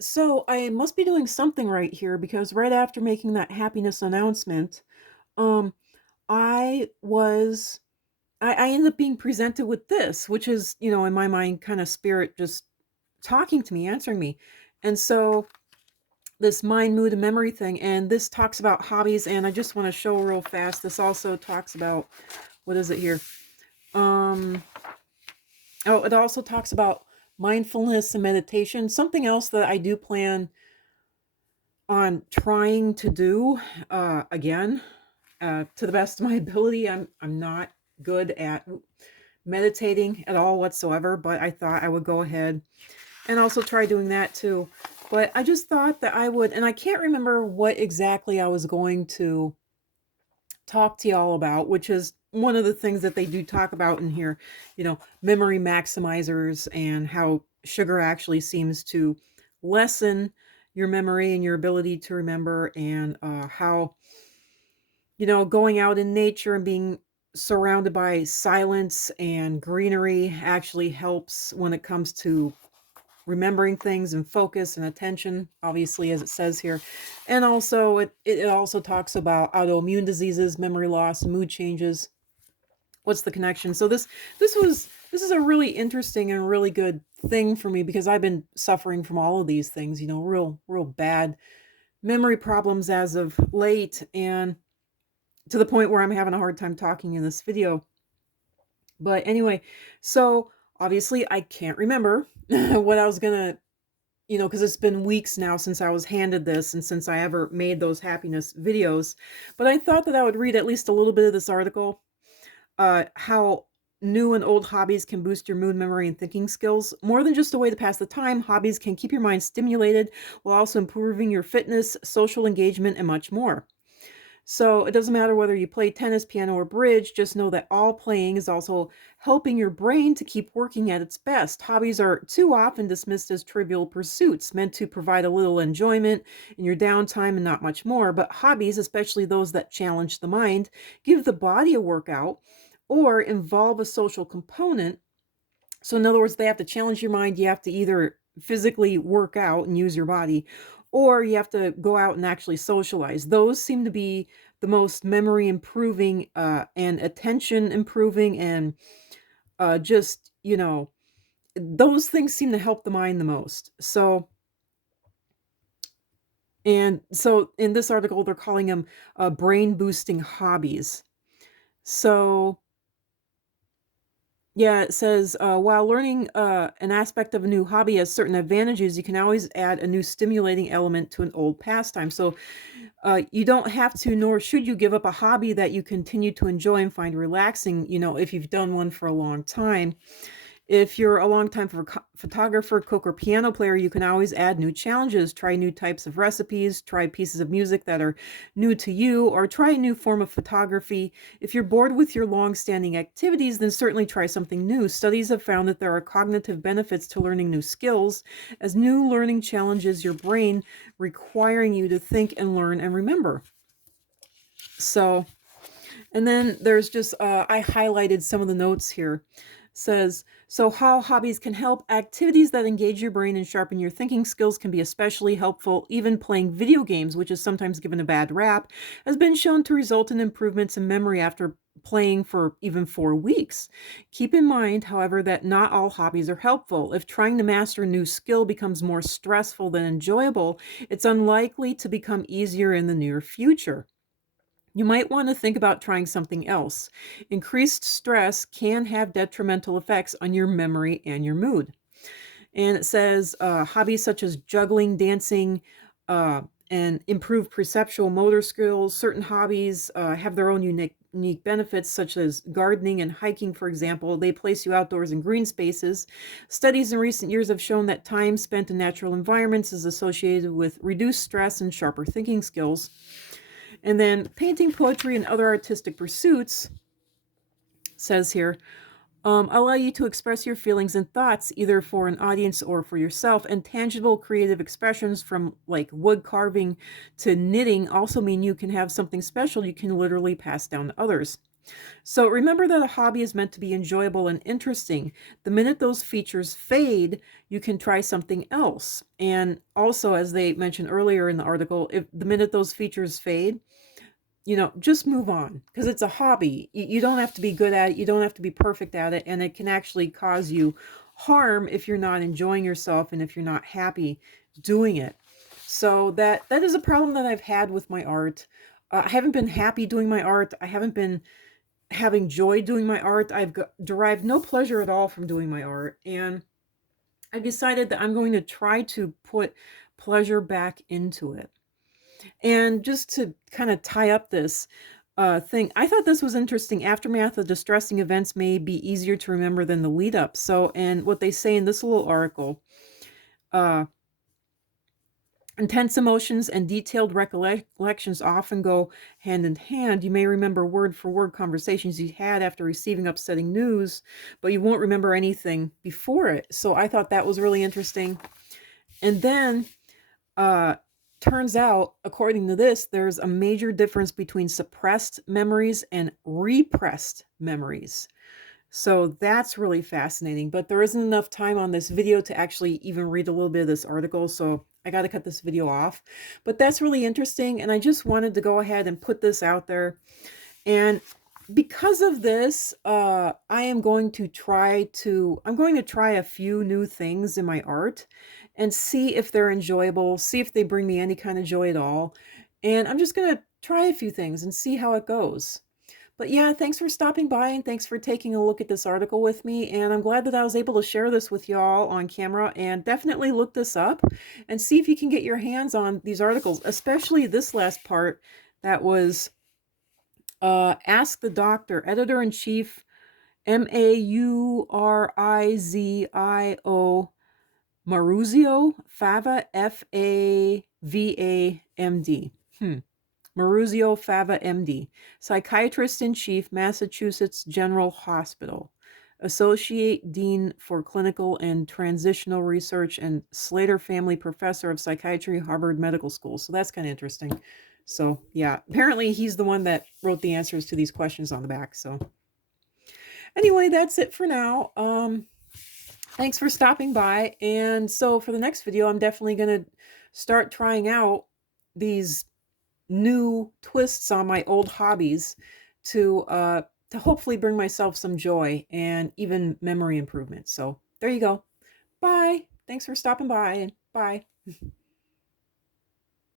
So I must be doing something right here because right after making that happiness announcement, um, I was I ended up being presented with this, which is, in my mind, kind of spirit just talking to me, answering me. And so this mind, mood, and memory thing, and this talks about hobbies, and I just want to show real fast. This also talks about what is it here? Um, oh, it also talks about mindfulness and meditation. Something else that I do plan on trying to do again to the best of my ability. I'm not good at meditating at all whatsoever, but I thought I would go ahead and also try doing that too. But I just thought that I would, and I can't remember what exactly I was going to talk to y'all about, which is one of the things that they do talk about in here, memory maximizers and how sugar actually seems to lessen your memory and your ability to remember, and how, going out in nature and being surrounded by silence and greenery actually helps when it comes to remembering things and focus and attention, obviously, as it says here. And also it also talks about autoimmune diseases, memory loss, mood changes. What's the connection? So this is a really interesting and really good thing for me because I've been suffering from all of these things, real bad memory problems as of late, and to the point where I'm having a hard time talking in this video. But anyway, so obviously I can't remember what I was gonna, because it's been weeks now since I was handed this and since I ever made those happiness videos. But I thought that I would read at least a little bit of this article, how new and old hobbies can boost your mood, memory, and thinking skills. More than just a way to pass the time, hobbies can keep your mind stimulated while also improving your fitness, social engagement, and much more. So it doesn't matter whether you play tennis, piano, or bridge, just know that all playing is also helping your brain to keep working at its best. Hobbies are too often dismissed as trivial pursuits, meant to provide a little enjoyment in your downtime and not much more. But hobbies, especially those that challenge the mind, give the body a workout, or involve a social component. So in other words, they have to challenge your mind. You have to either physically work out and use your body, or you have to go out and actually socialize. Those seem to be the most memory improving, and attention improving, and just, those things seem to help the mind the most. So in this article, they're calling them brain boosting hobbies. So yeah, it says, while learning an aspect of a new hobby has certain advantages, you can always add a new stimulating element to an old pastime. So you don't have to, nor should you give up a hobby that you continue to enjoy and find relaxing, if you've done one for a long time. If you're a longtime photographer, cook, or piano player, you can always add new challenges, try new types of recipes, try pieces of music that are new to you, or try a new form of photography. If you're bored with your long-standing activities, then certainly try something new. Studies have found that there are cognitive benefits to learning new skills, as new learning challenges your brain, requiring you to think and learn and remember. So, and then there's just, I highlighted some of the notes here. Says, so how hobbies can help. Activities that engage your brain and sharpen your thinking skills can be especially helpful. Even playing video games, which is sometimes given a bad rap, has been shown to result in improvements in memory after playing for even 4 weeks. Keep in mind, however, that not all hobbies are helpful. If trying to master a new skill becomes more stressful than enjoyable, it's unlikely to become easier in the near future. You might want to think about trying something else. Increased stress can have detrimental effects on your memory and your mood. And it says hobbies such as juggling, dancing, and improve perceptual motor skills. Certain hobbies have their own unique benefits, such as gardening and hiking, for example. They place you outdoors in green spaces. Studies in recent years have shown that time spent in natural environments is associated with reduced stress and sharper thinking skills. And then painting, poetry, and other artistic pursuits, says here, allow you to express your feelings and thoughts either for an audience or for yourself. And tangible creative expressions from like wood carving to knitting also mean you can have something special you can literally pass down to others. So remember that a hobby is meant to be enjoyable and interesting. The minute those features fade, you can try something else. And also, as they mentioned earlier in the article, if the minute those features fade, just move on because it's a hobby. You don't have to be good at it. You don't have to be perfect at it. And it can actually cause you harm if you're not enjoying yourself and if you're not happy doing it. So that is a problem that I've had with my art. I haven't been happy doing my art. I haven't been having joy doing my art. Derived no pleasure at all from doing my art. And I decided that I'm going to try to put pleasure back into it. And just to kind of tie up this thing, I thought this was interesting. Aftermath of distressing events may be easier to remember than the lead up. So, and what they say in this little article, uh, intense emotions and detailed recollections often go hand in hand. You may remember word for word conversations you had after receiving upsetting news, but you won't remember anything before it. So I thought that was really interesting. And then uh, turns out, according to this, there's a major difference between suppressed memories and repressed memories. So that's really fascinating, but there isn't enough time on this video to actually even read a little bit of this article, so I got to cut this video off. But that's really interesting, and I just wanted to go ahead and put this out there. And because of this, I'm going to try a few new things in my art and see if they're enjoyable, see if they bring me any kind of joy at all. And I'm just going to try a few things and see how it goes. But yeah, thanks for stopping by and thanks for taking a look at this article with me. And I'm glad that I was able to share this with y'all on camera, and definitely look this up and see if you can get your hands on these articles, especially this last part that was Ask the Doctor, Editor-in-Chief, Maurizio Maruzio Fava, F-A-V-A-M-D. Maruzio Fava, MD, Psychiatrist-in-Chief, Massachusetts General Hospital, Associate Dean for Clinical and Transitional Research, and Slater Family Professor of Psychiatry, Harvard Medical School. So that's kind of interesting. So yeah, apparently he's the one that wrote the answers to these questions on the back. So anyway, that's it for now. Thanks for stopping by. And so for the next video, I'm definitely going to start trying out these new twists on my old hobbies to hopefully bring myself some joy and even memory improvement. So there you go. Bye. Thanks for stopping by. Bye.